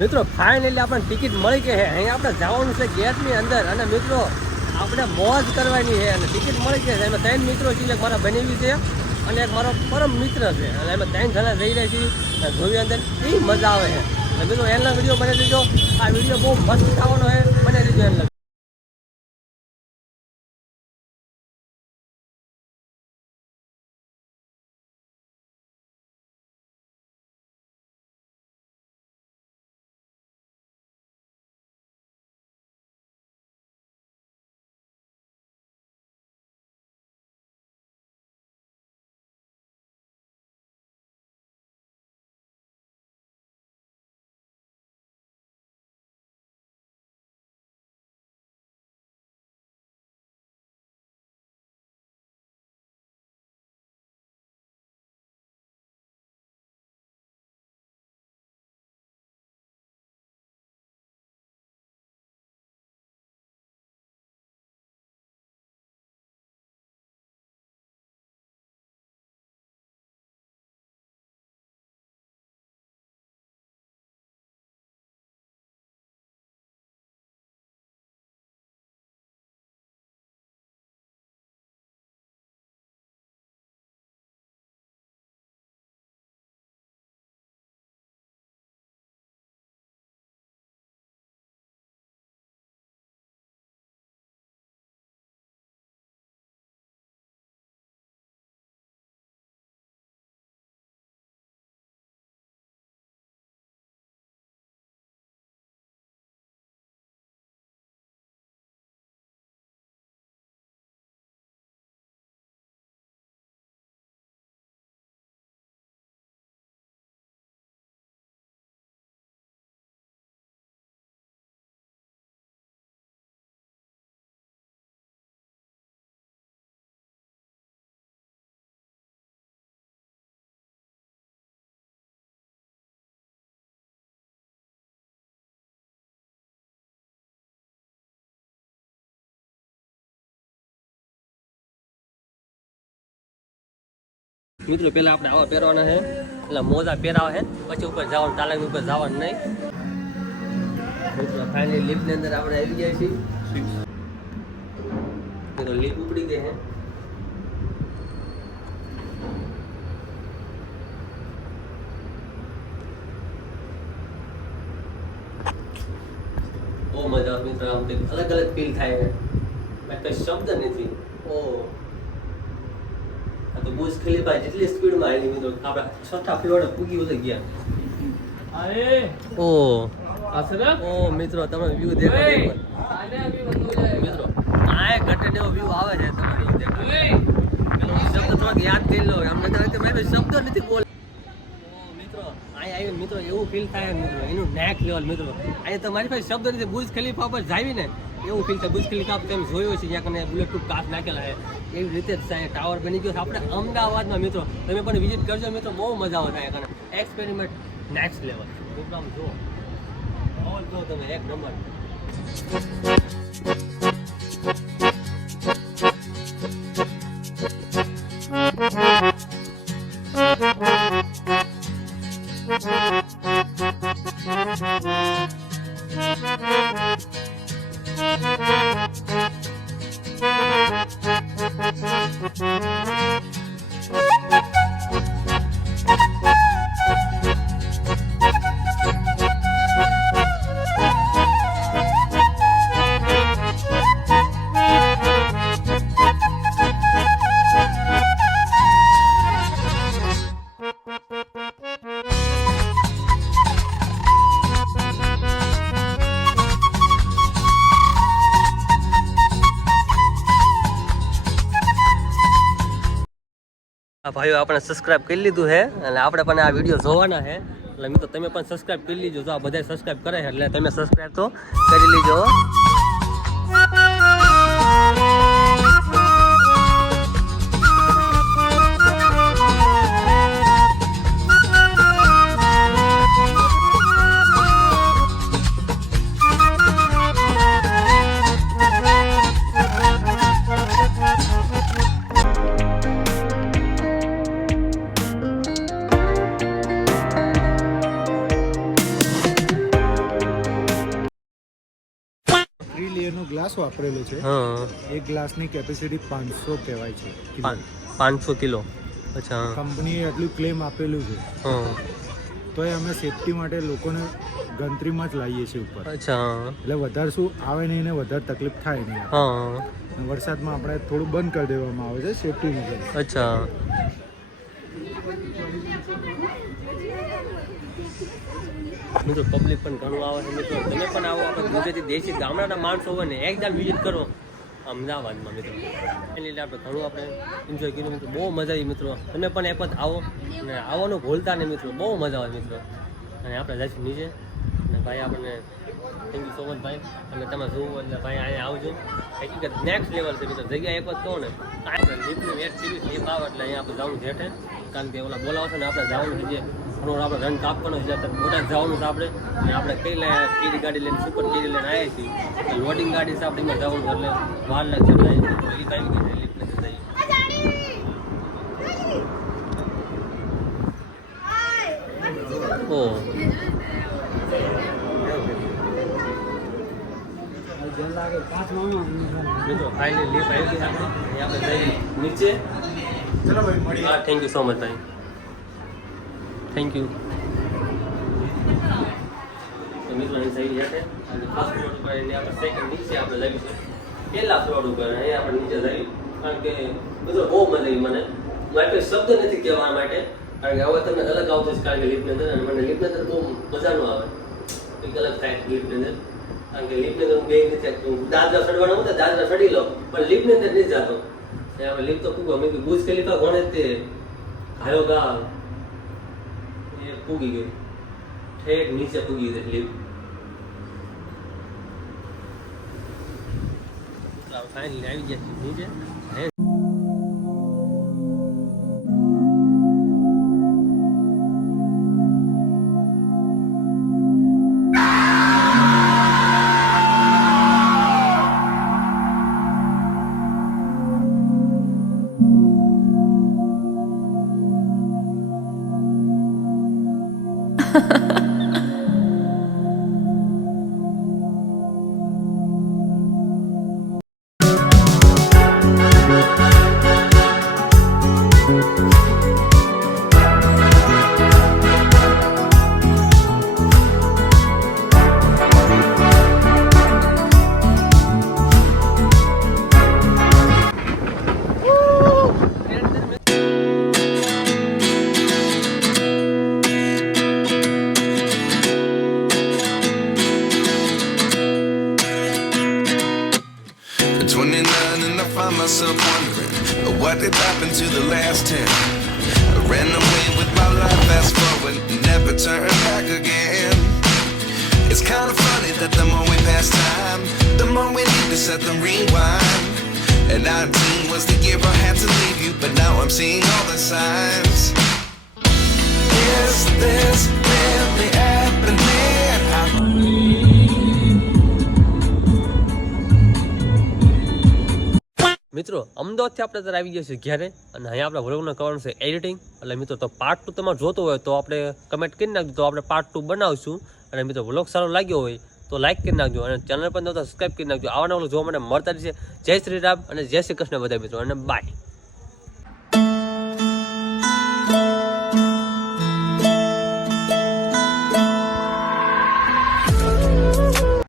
મિત્રો ફાઇનલી આપણને ટિકિટ મળી ગઈ છે. અહીંયા આપણે જવાનું છે ગેટની અંદર અને મિત્રો આપણે મોજ કરવાની છે અને ટિકિટ મળી ગઈ છે. એમાં 3 મિત્રો છે, એક મારા બનેવી છે અને એક મારો પરમ મિત્ર છે અને એમાં 3 જણા જઈ રહ્યા છીએ જોવી અંદર એ મજા આવે છે. અને મિત્રો એના વિડીયો બને દેજો. આ વિડીયો બહુ મસ્ત થવાનો છે, બને દેજો એના. મિત્રો પહેલાં આપણે આવા પહેરવાના છે, એટલે મોજા પહેરાવા છે, પછી ઉપર જવાનું, તાલામી ઉપર જવાનું નહીં. મિત્રો ફાઇનલી લિફ્ટની અંદર આપણે આવી ગયા છીએ. મિત્રો લિફ્ટ ઉપડી ગઈ છે. બહુ મજા આવે મિત્રો, આમ કંઈક અલગ અલગ ફીલ થાય છે. કંઈ શબ્દ નથી. તો બુર્જ ખલીફા જેટલી સ્પીડમાં આવી મિત્રો, આપણે 6થા ફ્લોરે પૂગી ઉતરી ગયા. ઓ મિત્રો તમે વ્યૂ દેખો મિત્રો, આ ઘટે એવો વ્યૂ આવે છે. તમે વ્યૂ દેખો, શબ્દ થોડાક યાદ કરી લો. અમને તો મેં શબ્દ નથી બોલ. મિત્રો અહીંયા આવીને મિત્રો એવું ફીલ થાય મિત્રો, એનું નેક્સ્ટ લેવલ મિત્રો. અહીંયા તમારી પાસે શબ્દ નથી. બુર્જ ખલીફા પર જાવી ને એવું ફીલ થાય. બુર્જ ખલીફા તમે જોયો છે જ્યાં કને બુલેટ પ્રૂફ કાચ નાખેલા છે, એવી રીતે જ ટાવર બની ગયો છે આપણે અમદાવાદમાં. મિત્રો તમે પણ વિઝિટ કરજો મિત્રો, બહુ મજા આવે ત્યાં કને. એક્સપેરિમેન્ટ નેક્સ્ટ લેવલ પ્રોગ્રામ જો તમે એક નંબર. ભાઈઓ આપણે સબસ્ક્રાઇબ કરી લીધું છે અને આપણે પણ આ વિડીયો જોવાના છે. એટલે મિત્રો તમે પણ સબસ્ક્રાઇબ કરી લીજો. જો આ બધા સબસ્ક્રાઇબ કરે છે એટલે તમે સબસ્ક્રાઇબ તો કરી લીજો. ગ્લાસ વાપરેલો છે. હા. એક ગ્લાસની કેપેસિટી 500 કહેવાય છે. 500 કિલો. અચ્છા. કંપનીએ એટલું ક્લેમ આપેલું છે. હા. તો એ અમે સેફટી માટે લોકોને ગણતરીમાં જ લાવીએ છીએ ઉપર. અચ્છા. એટલે વધારે શું આવે નહીં ને વધારે તકલીફ થાય નહીં. હા. વરસાદમાં આપણે થોડું બંધ કરી દેવામાં આવે છે સેફટી માટે. અચ્છા. મિત્રો પબ્લિક પણ ઘણું આવે છે. મિત્રો તમે પણ આવો, આપણે ગુજરાતી દેશી ગામડાના માણસો હોય ને એકદમ વિઝિટ કરો અમદાવાદમાં મિત્રો. એની લીધે આપણે ઘણું આપણે એન્જોય કર્યું મિત્રો. બહુ મજા આવી મિત્રો. તમે પણ એક વખત આવો ને આવવાનું ભૂલતા નહીં મિત્રો. બહુ મજા આવે મિત્રો. અને આપણે જઈશું નીચે અને ભાઈ આપણને થેન્ક યુ સો મચ ભાઈ. અને તમે જોવો એટલે ભાઈ અહીંયા આવજો. હકીકત નેક્સ્ટ લેવલ છે મિત્રો. જગ્યા એક વખત કહો ને લીપની વેટ સીરીઝ લીપ આવે એટલે અહીંયા આપણે જવાનું જેઠે. કારણ કે ઓલા બોલાવશે ને આપણે જવાનું છે જે ઘણું આપણે રન કાપવાનો છે. બોટાદ જવાનું છે આપણે. અને આપણે કઈ સ્પીડ ગાડી લઈને સુપર કેરી લઈને આવ્યા છીએ. લોડિંગ ગાડી છે આપણે એમાં જવાનું એટલે વાર લાગશે. એ કાંઈ ગઈ લીપને જઈએ. ઓ મિત્રો ફાઇનલી લીફ આવી ગઈ આપણે. આપણે જઈએ નીચે. ચલો ભાઈ મળીએ. હા થેન્ક યુ સો મચ ભાઈ. Thank you. તો મિત્રો અહીં થઈ ગયા છે અને ફર્સ્ટ ફ્લોર ઉપર એને આપણે સેકન્ડ નીચે આપણે જઈશું. પહેલા ફ્લોર ઉપર અહીં આપણે નીચે જઈએ. કારણ કે મિત્રો બહુ મજા આવી મને. મારે કોઈ શબ્દ નથી કહેવા માટે. કારણ કે હવે તમને અલગ આવતું છે. કારણ કે લિફ્ટની અંદર અને મને લિફ્ટની અંદર બહુ મજા ન આવે. એક અલગ થાય લિફ્ટની અંદર. કારણ કે લિફ્ટની અંદર હું બે નથી દાદરા ચડવાના હતા દાદરા ચડી લો પણ લિફ્ટની અંદર નથી જતો. હવે લિફ્ટ તો પૂગો મેં બુજ ખલીફા કોણે તે ગાયો ગા એ પૂગી ગઈ. ઠેક નીચે પૂગી ગઈ લિફ્ટ. ફાઇનલી આવી ગયા નીચે. Myself wondering what did happen to the last 10. I ran away with my life, fast forward, never turn back again. It's kind of funny that the more we pass time, the more we need to set the rewind. And 19 was the year I had to leave you, but now I'm seeing all the signs. Is this really happening? મિત્રો અમદાવાદથી આપણે અત્યારે આવી ગયા છીએ ઘરે અને અહીંયા આપણે વ્લોગને કરવાનું છે એડિટિંગ. એટલે મિત્રો તો પાર્ટ 2 તમારે જોતો હોય તો આપણે કમેન્ટ કરી નાખજો તો આપણે પાર્ટ 2 બનાવશું. અને મિત્રો વ્લોગ સારો લાગ્યો હોય તો લાઈક કરી નાખજો અને ચેનલ પર તો સબસ્ક્રાઈબ કરી નાખજો. આવા નવા જોવા માટે મળતા રહેશે. જય શ્રી રામ અને જય શ્રી કૃષ્ણ બધા મિત્રો અને બાય.